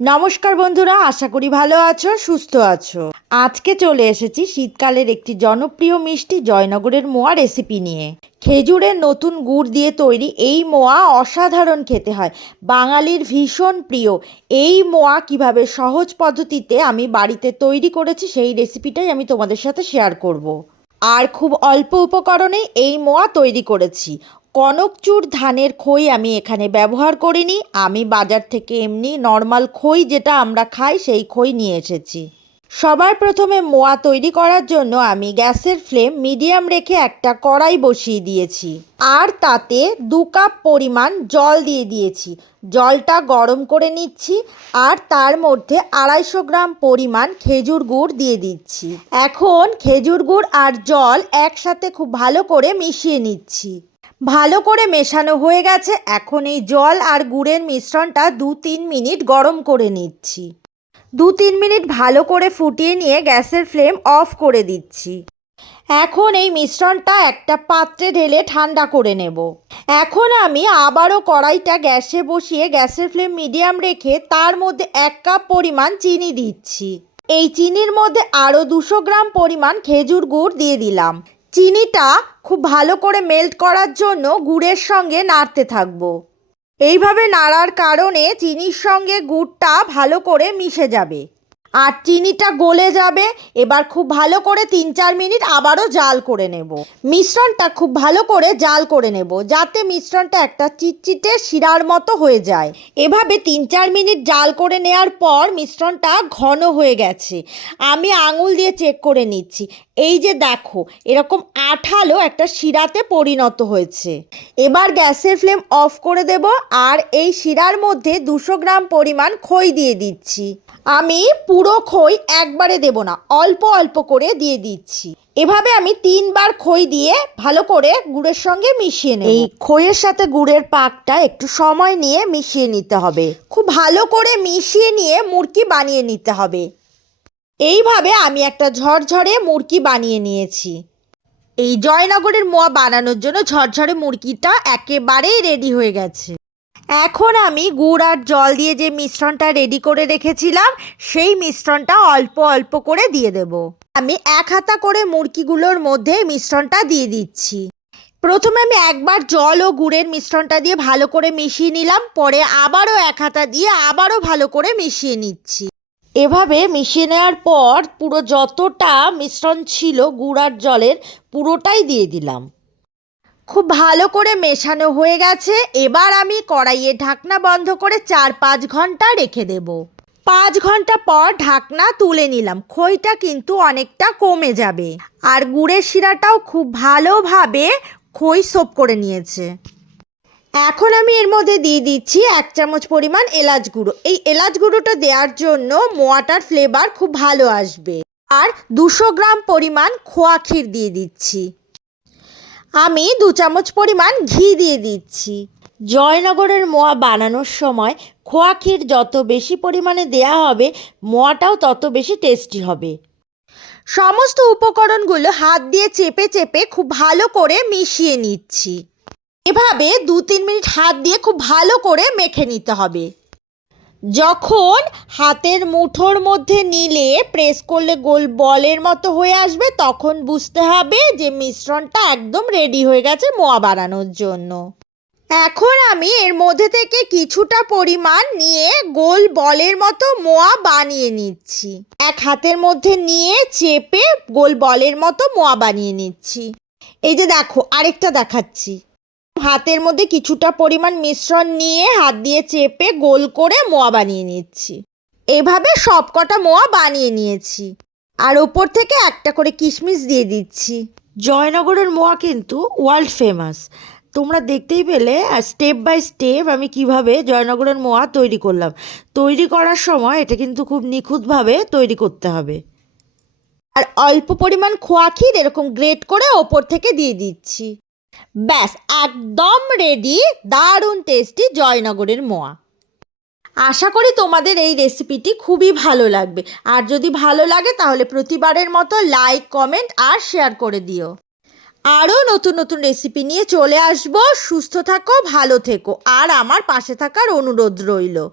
নমস্কার বন্ধুরা, আশা করি ভালো আছো, সুস্থ আছো। আজকে চলে এসেছি শীতকালের একটি জনপ্রিয় মিষ্টি জয়নগরের মোয়া রেসিপি নিয়ে। খেজুরের নতুন গুড় দিয়ে তৈরি এই মোয়া অসাধারণ খেতে হয়। বাঙালির ভীষণ প্রিয়। এই মোয়া কীভাবে সহজ পদ্ধতিতে আমি বাড়িতে তৈরি করেছি সেই রেসিপিটাই আমি তোমাদের সাথে শেয়ার করব। আর খুব অল্প উপকরণে এই মোয়া তৈরি করেছি। কনকচুর ধানের খই আমি এখানে ব্যবহার করিনি। আমি বাজার থেকে এমনি নর্মাল খই যেটা আমরা খাই সেই খই নিয়ে এসেছি। সবার প্রথমে মোয়া তৈরি করার জন্য আমি গ্যাসের ফ্লেম মিডিয়াম রেখে একটা কড়াই বসিয়ে দিয়েছি। আর তাতে দু কাপ পরিমাণ জল দিয়ে দিয়েছি। জলটা গরম করে নিচ্ছি আর তার মধ্যে আড়াইশো গ্রাম পরিমাণ খেজুর গুড় দিয়ে দিচ্ছি। এখন খেজুর গুড় আর জল একসাথে খুব ভালো করে মিশিয়ে নিচ্ছি। ভালো করে মেশানো হয়ে গেছে। এখন এই জল আর গুড়ের মিশ্রণটা দু তিন মিনিট গরম করে নিচ্ছি। দু তিন মিনিট ভালো করে ফুটিয়ে নিয়ে গ্যাসের ফ্লেম অফ করে দিচ্ছি। এখন এই মিশ্রণটা একটা পাত্রে ঢেলে ঠান্ডা করে নেব। এখন আমি আবারও কড়াইটা গ্যাসে বসিয়ে গ্যাসের ফ্লেম মিডিয়াম রেখে তার মধ্যে এক কাপ পরিমাণ চিনি দিচ্ছি। এই চিনির মধ্যে আরও দুশো গ্রাম পরিমাণ খেজুর গুড় দিয়ে দিলাম। চিনিটা খুব ভালো করে মেল্ট করার জন্য গুড়ের সঙ্গে নাড়তে থাকব। এইভাবে নাড়ার কারণে চিনির সঙ্গে গুড়টা ভালো করে মিশে যাবে। আর চিনিটা গলে যাবে, এবার খুব ভালো করে তিন চার মিনিট আবারও জাল করে নেব। মিশ্রণটা খুব ভালো করে জাল করে নেব, যাতে মিশ্রণটা একটা চিটচিটে শিরার মতো হয়ে যায়। এভাবে তিন চার মিনিট জাল করে নেওয়ার পর মিশ্রণটা ঘন হয়ে গেছে। আমি আঙুল দিয়ে চেক করে নিচ্ছি। এই যে দেখো, এরকম আঠালো একটা শিরাতে পরিণত হয়েছে। এবার গ্যাসের ফ্লেম অফ করে দেব আর এই শিরার মধ্যে দুশো গ্রাম পরিমাণ খই দিয়ে দিচ্ছি। আমি পুরো খই একবারে দেব না অল্প অল্প করে দিয়ে দিচ্ছি। এভাবে আমি তিনবার খই দিয়ে ভালো করে গুড়ের সঙ্গে মিশিয়ে নেব। এই খইয়ের সাথে গুড়ের পাকটা একটু সময় নিয়ে মিশিয়ে নিতে হবে। খুব ভালো করে মিশিয়ে নিয়ে মুরকি বানিয়ে নিতে হবে। এইভাবে আমি একটা ঝরঝরে মুরকি বানিয়ে নিয়েছি। এই জয়নগরের মোয়া বানানোর জন্য ঝরঝরে মুরগিটা একেবারেই রেডি হয়ে গেছে। এখন আমি গুড় আর জল দিয়ে যে মিশ্রণটা রেডি করে রেখেছিলাম, সেই মিশ্রণটা অল্প অল্প করে দিয়ে দেব। আমি এক হাতা করে মুরগিগুলোর মধ্যে মিশ্রণটা দিয়ে দিচ্ছি। প্রথমে আমি একবার জল ও গুড়ের মিশ্রণটা দিয়ে ভালো করে মিশিয়ে নিলাম, পরে আবারও এক হাতা দিয়ে আবারও ভালো করে মিশিয়ে নিচ্ছি। এভাবে মিশিয়ে নেওয়ার পর পুরো যতটা মিশ্রণ ছিল গুড় আর জলের, পুরোটাই দিয়ে দিলাম। খুব ভালো করে মেশানো হয়ে গেছে। এবার আমি কড়াইয়ে ঢাকনা বন্ধ করে চার পাঁচ ঘণ্টা রেখে দেব। পাঁচ ঘণ্টা পর ঢাকনা তুলে নিলাম। খইটা কিন্তু অনেকটা কমে যাবে। আর গুড়ের শিরাটাও খুব ভালোভাবে খই সোপ করে নিয়েছে। এখন আমি এর মধ্যে দিয়ে দিচ্ছি এক চামচ পরিমাণ এলাচ গুঁড়ো। এই এলাচ গুঁড়োটা দেওয়ার জন্য মোয়াটার ফ্লেভার খুব ভালো আসবে। আর দুশো গ্রাম পরিমাণ খোয়া ক্ষীর দিয়ে দিচ্ছি। আমি দু চামচ পরিমাণ ঘি দিয়ে দিচ্ছি। জয়নগরের মোয়া বানানোর সময় খোয়া ক্ষীর যত বেশি পরিমাণে দেয়া হবে, মোয়াটাও তত বেশি টেস্টি হবে। সমস্ত উপকরণগুলো হাত দিয়ে চেপে চেপে খুব ভালো করে মিশিয়ে নিচ্ছি। এভাবে দু তিন মিনিট হাত দিয়ে খুব ভালো করে মেখে নিতে হবে। যখন হাতের মুঠোর মধ্যে নিলে প্রেস করলে গোল বলের মতো হয়ে আসবে, তখন বুঝতে হবে যে মিশ্রণটা একদম রেডি হয়ে গেছে মোয়া বানানোর জন্য। এখন আমি এর মধ্যে থেকে কিছুটা পরিমাণ নিয়ে গোল বলের মতো মোয়া বানিয়ে নিচ্ছি। এক হাতের মধ্যে নিয়ে চেপে গোল বলের মতো মোয়া বানিয়ে নিচ্ছি। এই যে দেখো, আরেকটা দেখাচ্ছি। হাতের মধ্যে কিছুটা পরিমাণ মিশ্রণ নিয়ে হাত দিয়ে চেপে গোল করে মোয়া বানিয়ে নিচ্ছি। এভাবে সবকটা মোয়া বানিয়ে নিয়েছি। আর ওপর থেকে একটা করে কিশমিশ দিয়ে দিচ্ছি। জয়নগরের মোয়া কিন্তু ওয়ার্ল্ড ফেমাস। তোমরা দেখতেই পেলে স্টেপ বাই স্টেপ আমি কীভাবে জয়নগরের মোয়া তৈরি করলাম। তৈরি করার সময় এটা কিন্তু খুব নিখুঁতভাবে তৈরি করতে হবে। আর অল্প পরিমাণ খোয়া ক্ষীর এরকম গ্রেট করে ওপর থেকে দিয়ে দিচ্ছি। ব্যাস, একদম রেডি দারুণ টেস্টি জয়নগরের মোয়া। আশা করি তোমাদের এই রেসিপিটি খুবই ভালো লাগবে। আর যদি ভালো লাগে, তাহলে প্রতিবারের মতো লাইক কমেন্ট আর শেয়ার করে দিও। আরও নতুন নতুন রেসিপি নিয়ে চলে আসব। সুস্থ থাকো, ভালো থেকো। আর আমার পাশে থাকার অনুরোধ রইল।